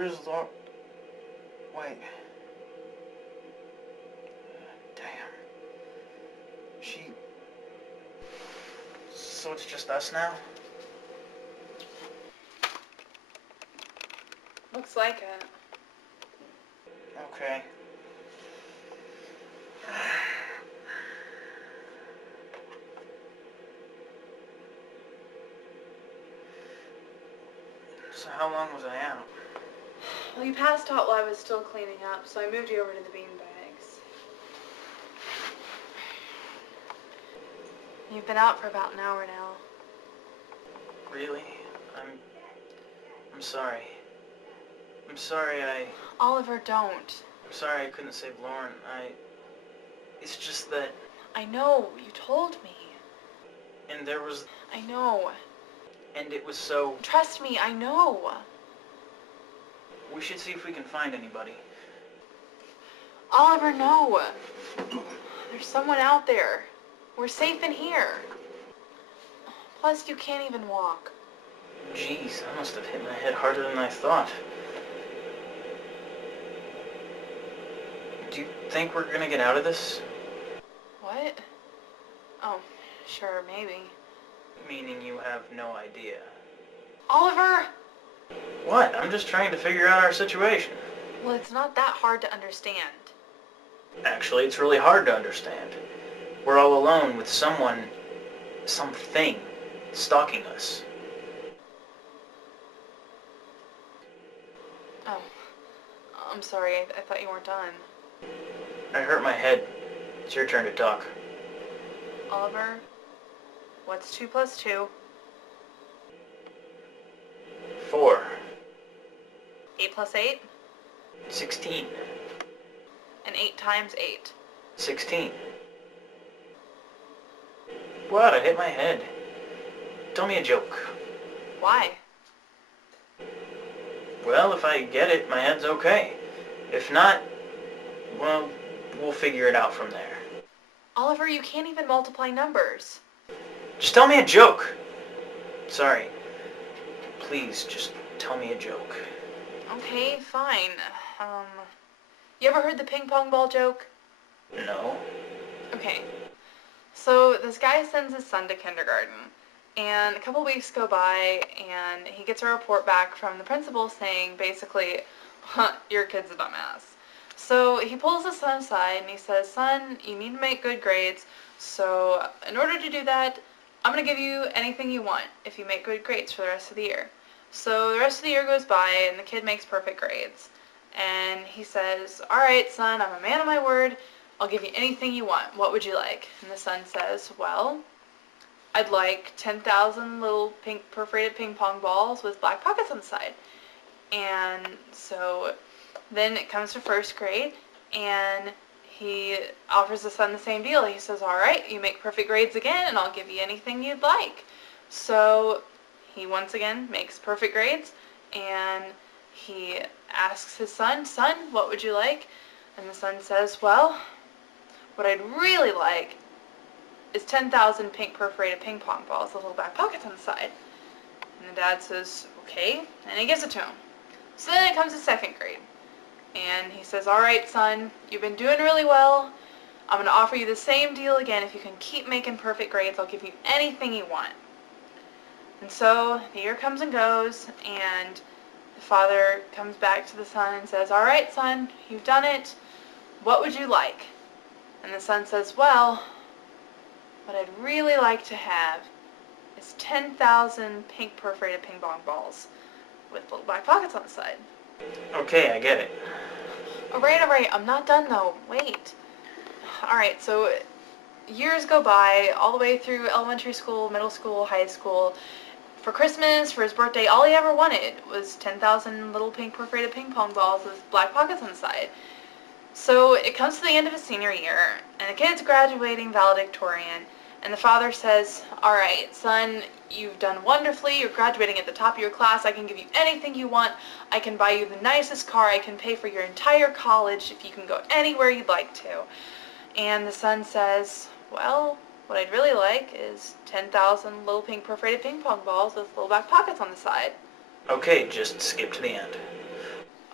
Where's Lauren? Wait. Damn. So it's just us now? Looks like it. Okay. So how long was I out? Well, you passed out while I was still cleaning up, so I moved you over to the beanbags. You've been out for about an hour now. Really? I'm sorry. I'm sorry Oliver, don't. I'm sorry I couldn't save Lauren. It's just that... I know, you told me. And there was... I know. And it was so... Trust me, I know. We should see if we can find anybody. Oliver, no. There's someone out there. We're safe in here. Plus, you can't even walk. Jeez, I must have hit my head harder than I thought. Do you think we're gonna get out of this? What? Oh, sure, maybe. Meaning you have no idea. Oliver! What? I'm just trying to figure out our situation. Well, it's not that hard to understand. Actually, it's really hard to understand. We're all alone with something, stalking us. Oh, I'm sorry. I thought you weren't done. I hurt my head. It's your turn to talk. Oliver, what's 2 plus 2? 4. 8 plus 8? 16. And 8 times 8? 16. What? I hit my head. Tell me a joke. Why? Well, if I get it, my head's okay. If not, well, we'll figure it out from there. Oliver, you can't even multiply numbers. Just tell me a joke. Sorry. Please, just tell me a joke. Okay, fine. You ever heard the ping pong ball joke? No. Okay. So this guy sends his son to kindergarten, and a couple weeks go by, and he gets a report back from the principal saying, basically, your kid's a dumbass. So he pulls his son aside, and he says, son, you need to make good grades, so in order to do that, I'm going to give you anything you want if you make good grades for the rest of the year. So the rest of the year goes by, and the kid makes perfect grades. And he says, all right, son, I'm a man of my word. I'll give you anything you want. What would you like? And the son says, well, I'd like 10,000 little pink perforated ping pong balls with black pockets on the side. And so then it comes to first grade, and he offers the son the same deal. He says, all right, you make perfect grades again, and I'll give you anything you'd like. So he once again makes perfect grades, and he asks his son, son, what would you like? And the son says, well, what I'd really like is 10,000 pink perforated ping pong balls with little back pockets on the side. And the dad says, okay, and he gives it to him. So then it comes to second grade. And he says, all right, son, you've been doing really well. I'm going to offer you the same deal again. If you can keep making perfect grades, I'll give you anything you want. And so the year comes and goes, and the father comes back to the son and says, all right, son, you've done it. What would you like? And the son says, well, what I'd really like to have is 10,000 pink perforated ping pong balls with little black pockets on the side. Okay, I get it. Alright, I'm not done though. Wait. Alright, so years go by, all the way through elementary school, middle school, high school. For Christmas, for his birthday, all he ever wanted was 10,000 little pink perforated ping pong balls with black pockets on the side. So it comes to the end of his senior year, and the kid's graduating valedictorian, and the father says, all right, son, you've done wonderfully. You're graduating at the top of your class. I can give you anything you want. I can buy you the nicest car. I can pay for your entire college if you can go anywhere you'd like to. And the son says, well, what I'd really like is 10,000 little pink perforated ping pong balls with little back pockets on the side. Okay, just skip to the end.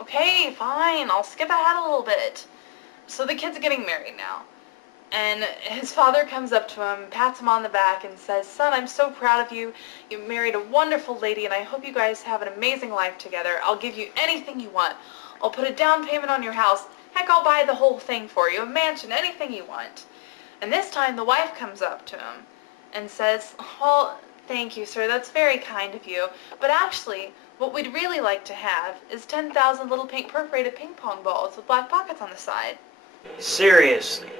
Okay, fine, I'll skip ahead a little bit. So the kid's getting married now. And his father comes up to him, pats him on the back, and says, "Son, I'm so proud of you. You married a wonderful lady, and I hope you guys have an amazing life together. I'll give you anything you want. I'll put a down payment on your house. Heck, I'll buy the whole thing for you, a mansion, anything you want." And this time the wife comes up to him and says, "Well, thank you, sir. That's very kind of you. But actually, what we'd really like to have is 10,000 little pink perforated ping pong balls with black pockets on the side." Seriously.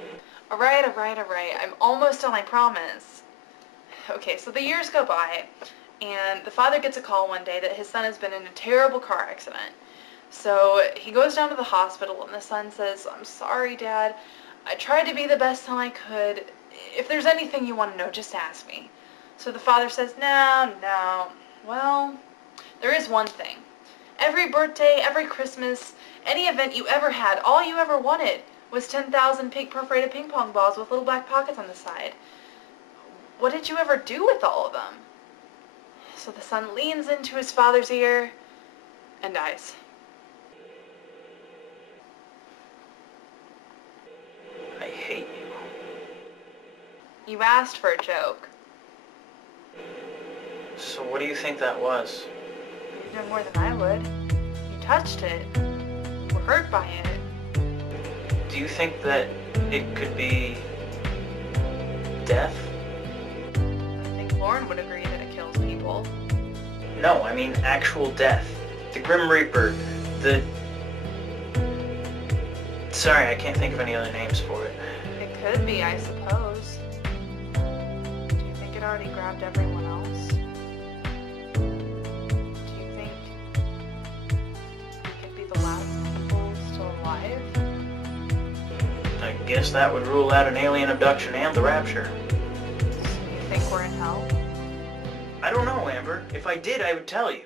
All right. I'm almost done, I promise. Okay, so the years go by, and the father gets a call one day that his son has been in a terrible car accident. So he goes down to the hospital, and the son says, "I'm sorry, Dad. I tried to be the best son I could. If there's anything you want to know, just ask me." So the father says, No. Well, there is one thing. Every birthday, every Christmas, any event you ever had, all you ever wanted was 10,000 pink perforated ping pong balls with little black pockets on the side. What did you ever do with all of them? So the son leans into his father's ear and dies. I hate you. You asked for a joke. So what do you think that was? You did more than I would. You touched it. You were hurt by it. Do you think that it could be death? I think Lauren would agree that it kills people. No, I mean actual death. The Grim Reaper. Sorry, I can't think of any other names for it. It could be, I suppose. Do you think it already grabbed everyone else? Do you think we could be the last people still alive? I guess that would rule out an alien abduction and the rapture. So you think we're in hell? I don't know, Amber. If I did, I would tell you.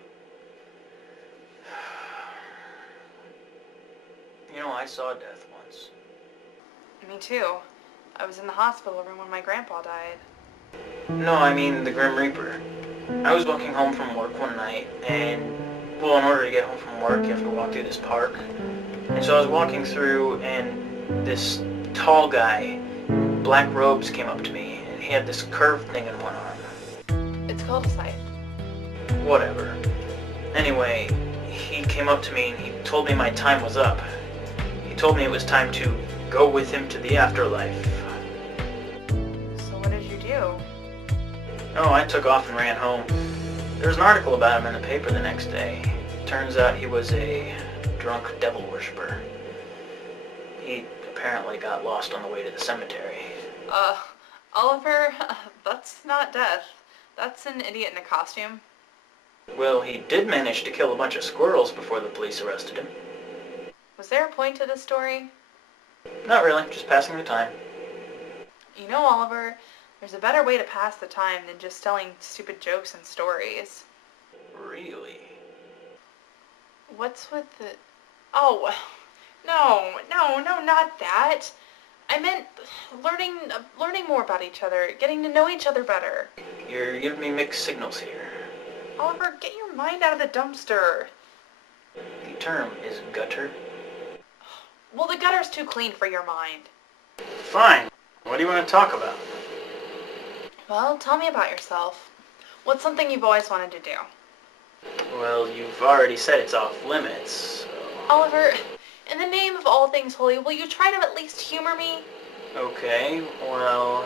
You know, I saw death once. Me too. I was in the hospital room when my grandpa died. No, I mean the Grim Reaper. I was walking home from work one night, and, well, in order to get home from work, you have to walk through this park. And so I was walking through, and this tall guy, in black robes, came up to me, and he had this curved thing in one arm. It's called a scythe. Whatever. Anyway, he came up to me, and he told me my time was up. He told me it was time to go with him to the afterlife. So what did you do? Oh, I took off and ran home. There was an article about him in the paper the next day. Turns out he was a drunk devil worshiper. He apparently got lost on the way to the cemetery. Oliver, that's not death. That's an idiot in a costume. Well, he did manage to kill a bunch of squirrels before the police arrested him. Was there a point to this story? Not really, just passing the time. You know, Oliver, there's a better way to pass the time than just telling stupid jokes and stories. Really? What's with the... Oh, no, not that. I meant learning more about each other, getting to know each other better. You're giving me mixed signals here. Oliver, get your mind out of the dumpster. The term is gutter. Well, the gutter's too clean for your mind. Fine. What do you want to talk about? Well, tell me about yourself. What's something you've always wanted to do? Well, you've already said it's off limits, so... Oliver, in the name of all things holy, will you try to at least humor me? Okay, well,